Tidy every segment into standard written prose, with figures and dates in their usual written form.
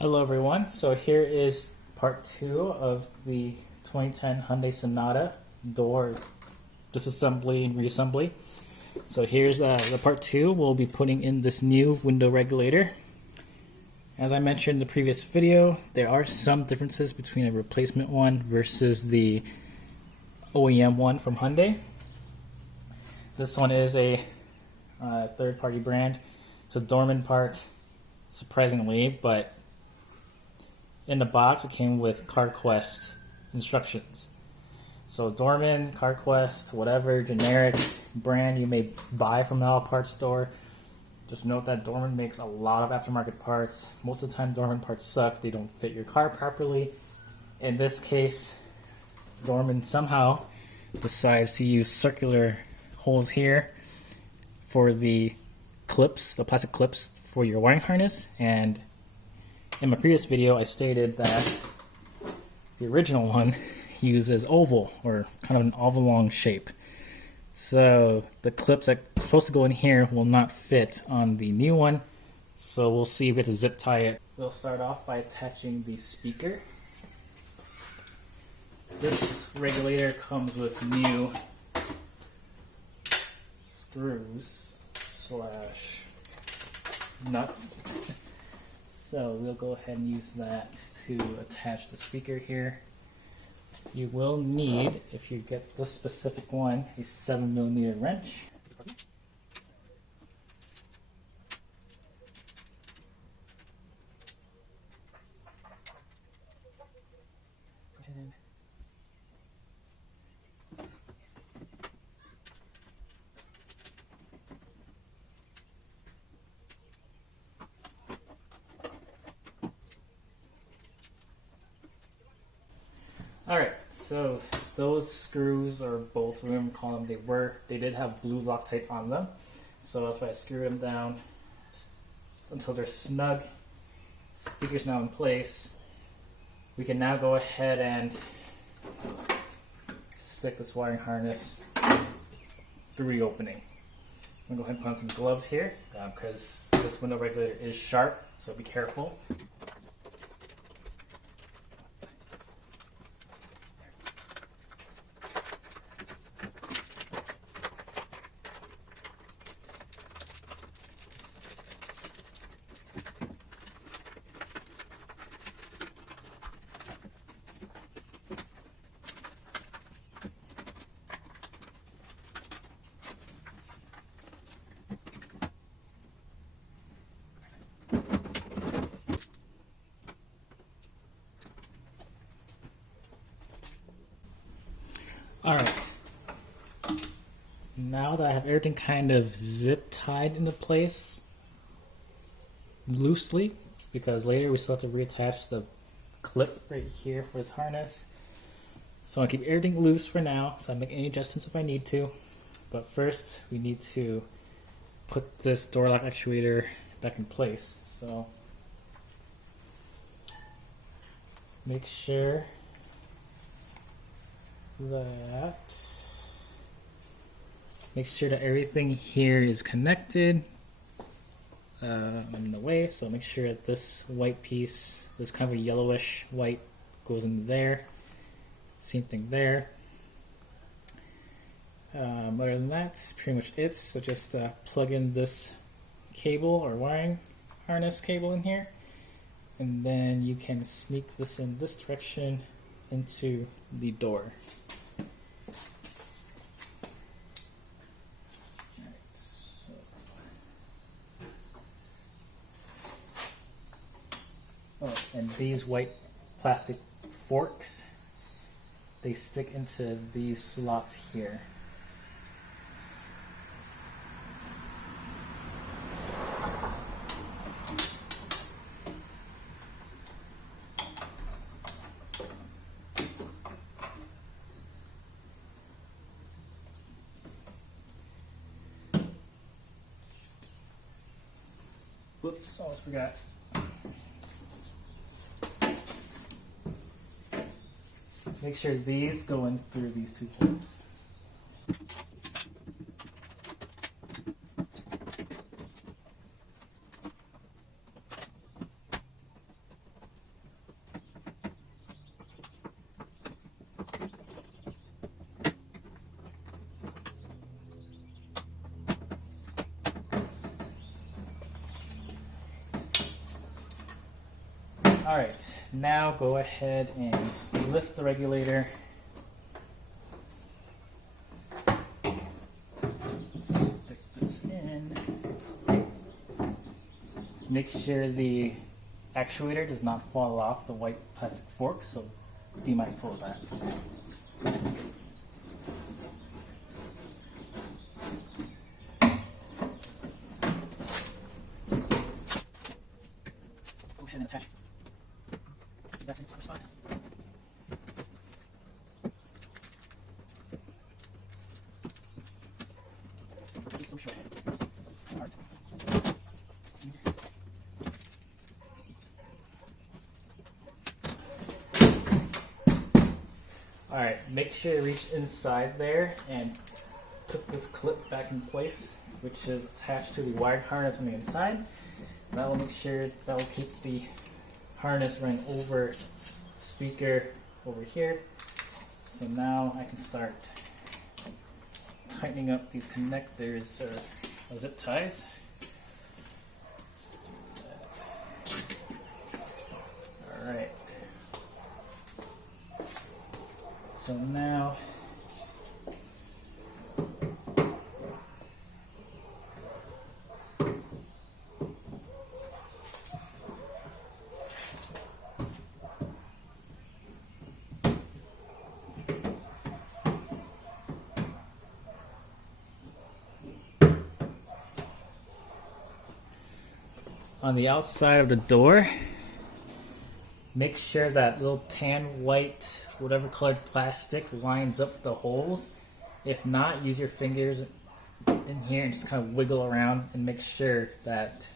Hello everyone, so here is part 2 of the 2010 Hyundai Sonata door disassembly and reassembly. So here's the part 2. We'll be putting in this new window regulator. As I mentioned in the previous video, there are some differences between a replacement one versus the OEM one from Hyundai. This one is a third-party brand. It's a Dorman part, surprisingly, but in the box it came with CarQuest instructions. So Dorman, CarQuest, whatever generic brand you may buy from an auto parts store, just note that Dorman makes a lot of aftermarket parts. Most of the time Dorman parts suck, they don't fit your car properly. In this case, Dorman somehow decides to use circular holes here for the clips, the plastic clips for your wiring harness. And in my previous video I stated that the original one uses oval, or kind of an oblong shape. So the clips that are supposed to go in here will not fit on the new one. So we'll see if we have to zip tie it. We'll start off by attaching the speaker. This regulator comes with new screws slash nuts. So we'll go ahead and use that to attach the speaker here. You will need, if you get this specific one, a 7mm wrench. Alright, so those screws or bolts, whatever you call them, they did have blue Loctite on them. So that's why I screwed them down until they're snug. Speaker's now in place. We can now go ahead and stick this wiring harness through the opening. I'm going to go ahead and put on some gloves here because this window regulator is sharp, so be careful. Alright, now that I have everything kind of zip tied into place loosely, because later we still have to reattach the clip right here for this harness. So I'll keep everything loose for now, so I'll make any adjustments if I need to. But first we need to put this door lock actuator back in place. So make sure that everything here is connected in the way. So make sure that this white piece, this kind of a yellowish white, goes in there. Same thing there. Other than that, that's pretty much it. So just plug in this cable or wiring harness cable in here, and then you can sneak this in this direction into the door. Oh, and these white plastic forks, they stick into these slots here. Whoops, almost forgot. Make sure these go in through these two holes. Alright, now go ahead and lift the regulator. Stick this in. Make sure the actuator does not fall off the white plastic fork, so be mindful of that. Go ahead and attach that inside the spot. It's so short. Hard. Alright, make sure you reach inside there and put this clip back in place, which is attached to the wire harness on the inside. That will make sure that will keep the harness running over the speaker over here. So now I can start tightening up these connectors or zip ties. Let's do that. Alright. So now on the outside of the door, make sure that little tan, white, whatever colored plastic lines up the holes. If not, use your fingers in here and just kind of wiggle around and make sure that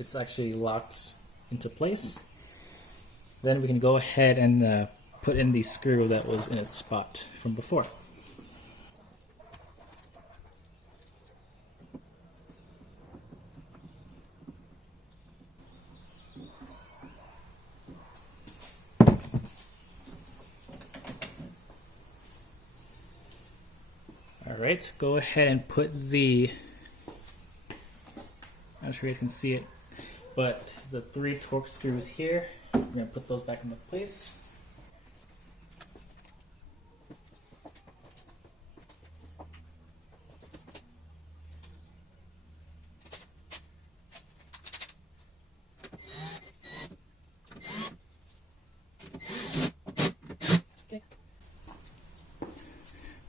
it's actually locked into place. Then we can go ahead and put in the screw that was in its spot from before. Alright, go ahead and put the, I'm not sure you guys can see it, but the 3 torque screws here, we're going to put those back into place.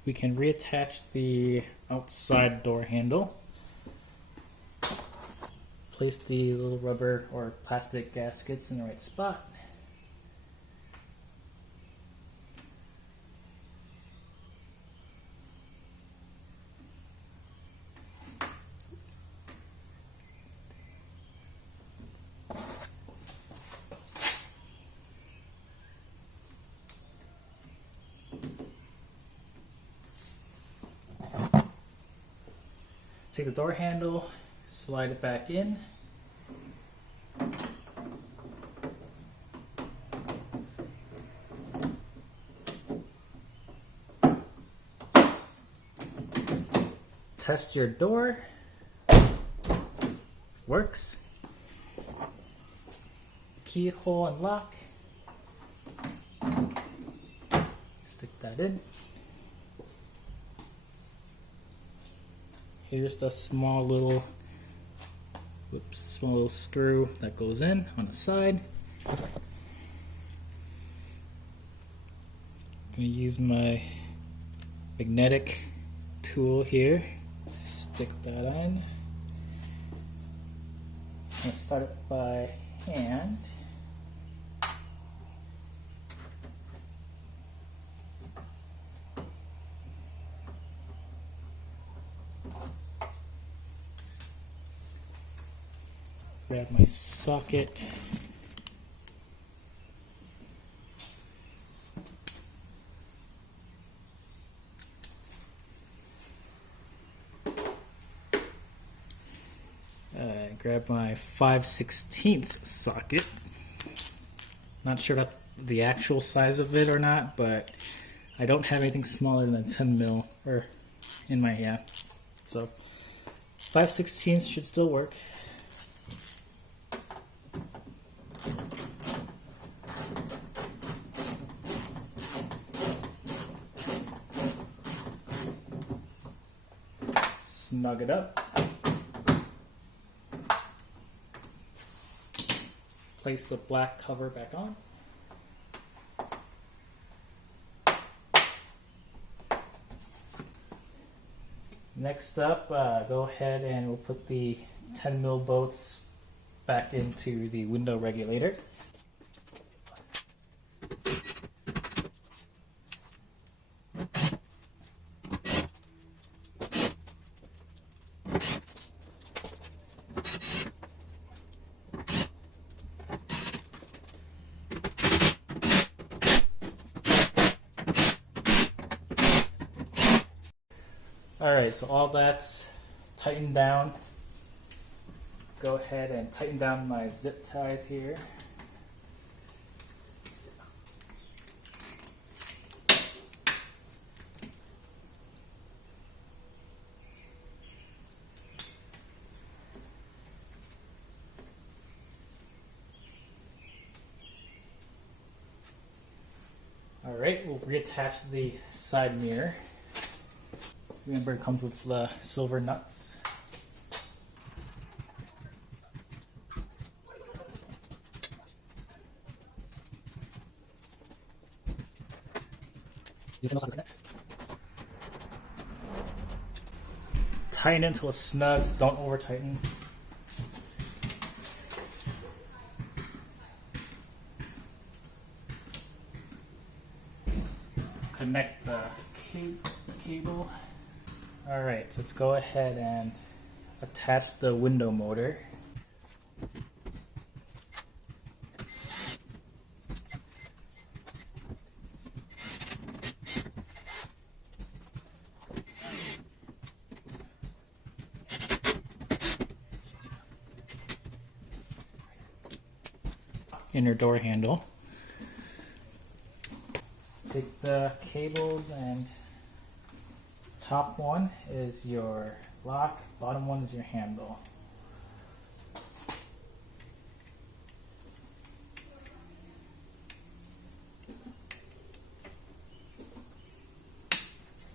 We can reattach the outside door handle. Place the little rubber or plastic gaskets in the right spot. Take the door handle, slide it back in. Test your door. Works. Keyhole and lock. Stick that in. Here's the small little screw that goes in on the side. I'm going to use my magnetic tool here. Stick that in. I'm going to start it by hand. Grab my socket. Grab my 5/16 socket. Not sure that's the actual size of it or not, but I don't have anything smaller than 10 mil or in my hand. So 5/16 should still work. snug it up. Place the black cover back on. Next up, go ahead and we'll put the 10 mil bolts back into the window regulator. Alright, so all that's tightened down. Go ahead and tighten down my zip ties here. Alright, we'll reattach the side mirror. Remember, it comes with silver nuts. Tighten it until it's snug, don't over tighten. Connect the cable. Alright, let's go ahead and attach the window motor. Inner door handle. Take the cables, and top one is your lock, bottom one is your handle.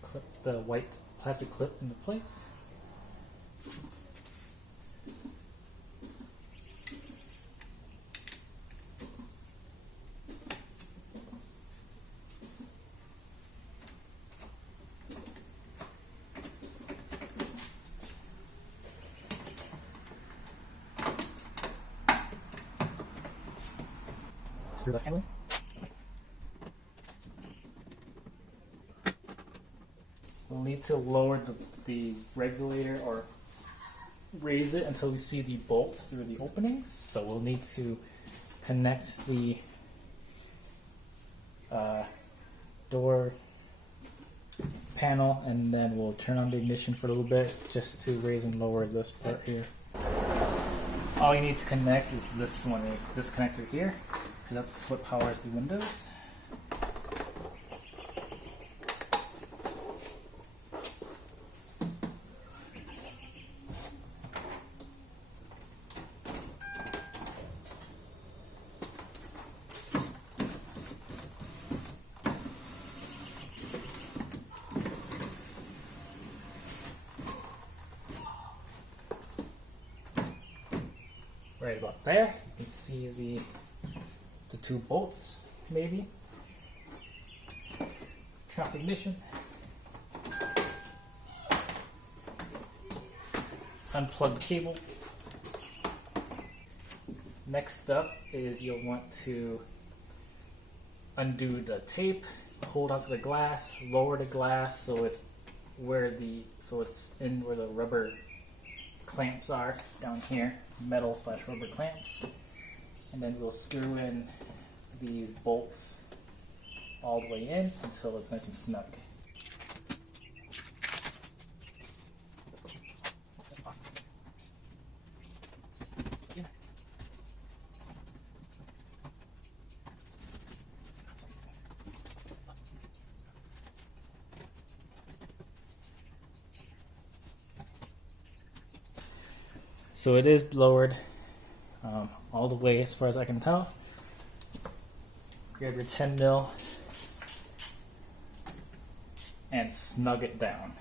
Clip the white plastic clip into place. Through the handle. We'll need to lower the regulator or raise it until we see the bolts through the openings. So we'll need to connect the door panel, and then we'll turn on the ignition for a little bit just to raise and lower this part here. All you need to connect is this one, this connector here. That's what powers the windows. Right about there, you can see the two bolts, maybe. Turn off the ignition. Unplug the cable. Next up is you'll want to undo the tape, hold onto the glass, lower the glass so it's where the rubber clamps are down here, metal/rubber clamps, and then we'll screw in these bolts all the way in until it's nice and snug. So it is lowered all the way as far as I can tell. Grab your 10 mil and snug it down.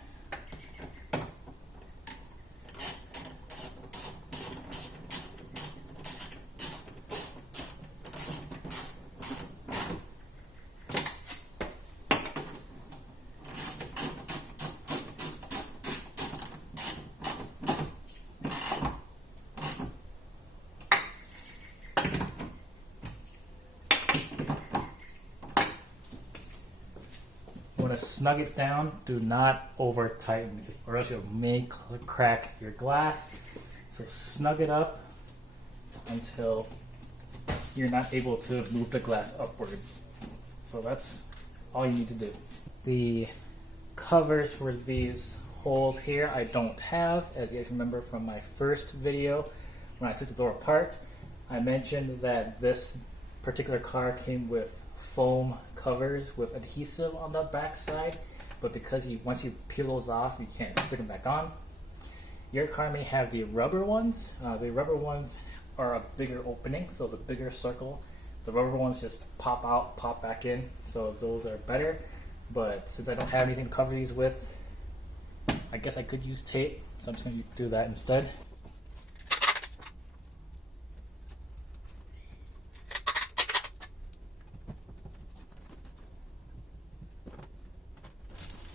want to snug it down. Do not over tighten, or else you may crack your glass. So snug it up until you're not able to move the glass upwards. So that's all you need to do. The covers for these holes here I don't have. As you guys remember from my first video when I took the door apart, I mentioned that this particular car came with foam covers with adhesive on the back side, but because once you peel those off, you can't stick them back on. Your car may have the rubber ones. The rubber ones are a bigger opening, so it's a bigger circle. The rubber ones just pop out, pop back in, so those are better. But since I don't have anything to cover these with, I guess I could use tape, so I'm just going to do that instead.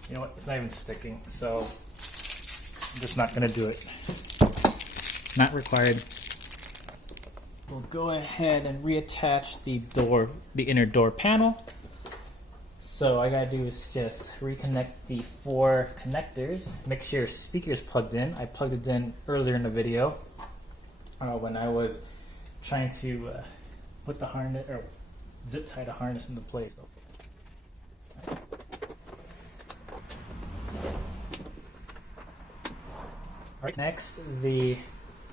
You know what, it's not even sticking, so I'm just not going to do it. Not required. We'll go ahead and reattach the inner door panel. So all I gotta do is just reconnect the 4 connectors. Make sure your speaker is plugged in. I plugged it in earlier in the video when I was trying to put the harness, or zip tie the harness into place. Right. Next, the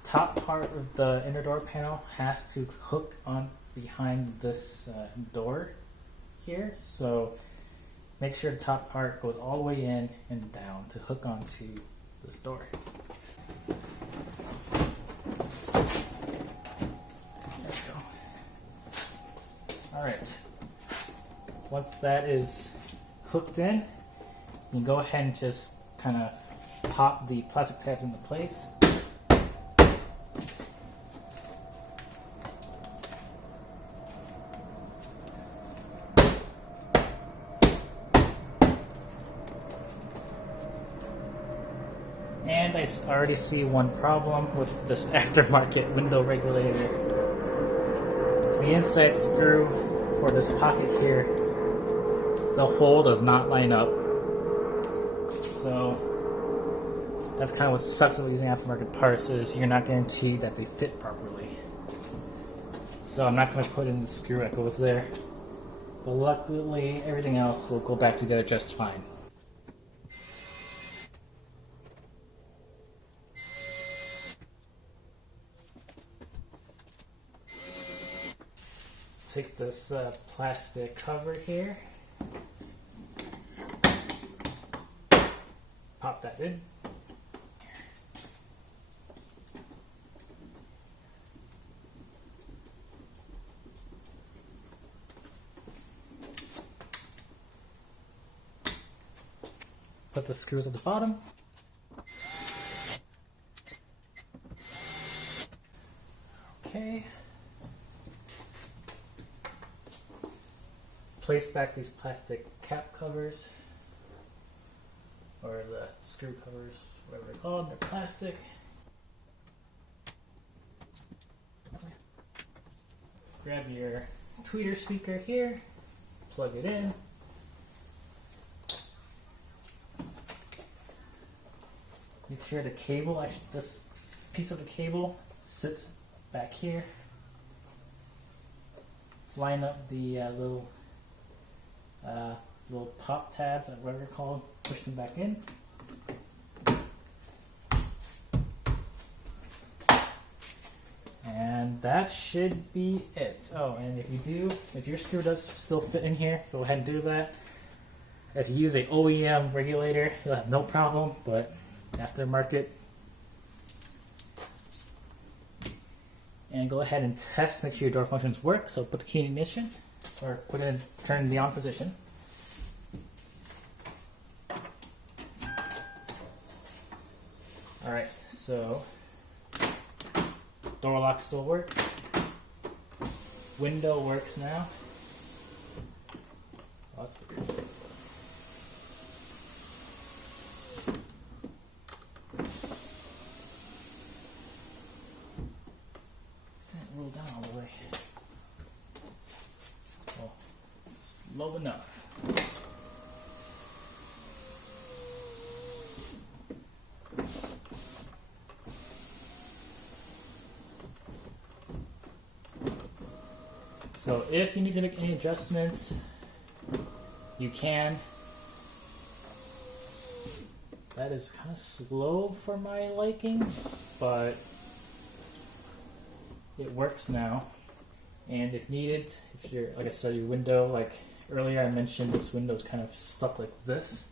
top part of the inner door panel has to hook on behind this door here. So make sure the top part goes all the way in and down to hook onto this door. There we go. Alright. Once that is hooked in, you can go ahead and just kind of pop the plastic tabs into place. And I already see one problem with this aftermarket window regulator. The inside screw for this pocket here, the hole does not line up. So that's kind of what sucks about using aftermarket parts, is you're not guaranteed that they fit properly. So I'm not going to put in the screw that goes there. But luckily everything else will go back together just fine. Take this plastic cover here, pop that in. Put the screws at the bottom. Okay. Place back these plastic cap covers, or the screw covers, whatever they're called. They're plastic. Grab your tweeter speaker here, plug it in. Make sure the cable, this piece of the cable sits back here. Line up the little pop tabs, or whatever they're called, push them back in. And that should be it. Oh, and if your screw does still fit in here, go ahead and do that. If you use a OEM regulator, you'll have no problem, but aftermarket. And go ahead and test, make sure your door functions work. So put the key in ignition, or turn in the on position. Alright, so door lock still works. Window works now. Oh, that's weird. Didn't roll down all the way. Well, it's low enough. So if you need to make any adjustments, you can. That is kind of slow for my liking, but it works now. And if needed, if you're, like I said, your window, like earlier I mentioned, this window is kind of stuck like this.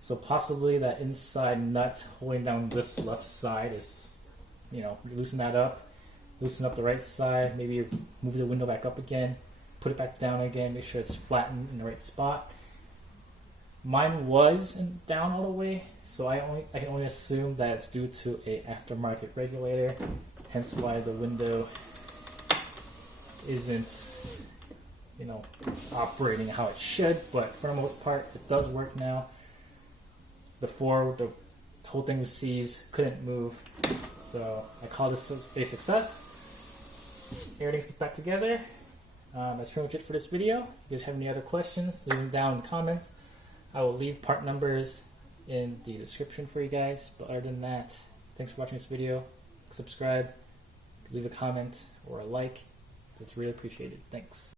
So possibly that inside nut holding down this left side is, loosen that up. Loosen up the right side, maybe move the window back up again, put it back down again, make sure it's flattened in the right spot. Mine was down all the way, so I can only assume that it's due to a aftermarket regulator, hence why the window isn't, operating how it should. But for the most part, it does work now. Before, the whole thing was seized, couldn't move, so I call this a success. Everything's put back together. That's pretty much it for this video. If you guys have any other questions, leave them down in the comments. I will leave part numbers in the description for you guys. But other than that, thanks for watching this video. Subscribe, leave a comment or a like. It's really appreciated. Thanks.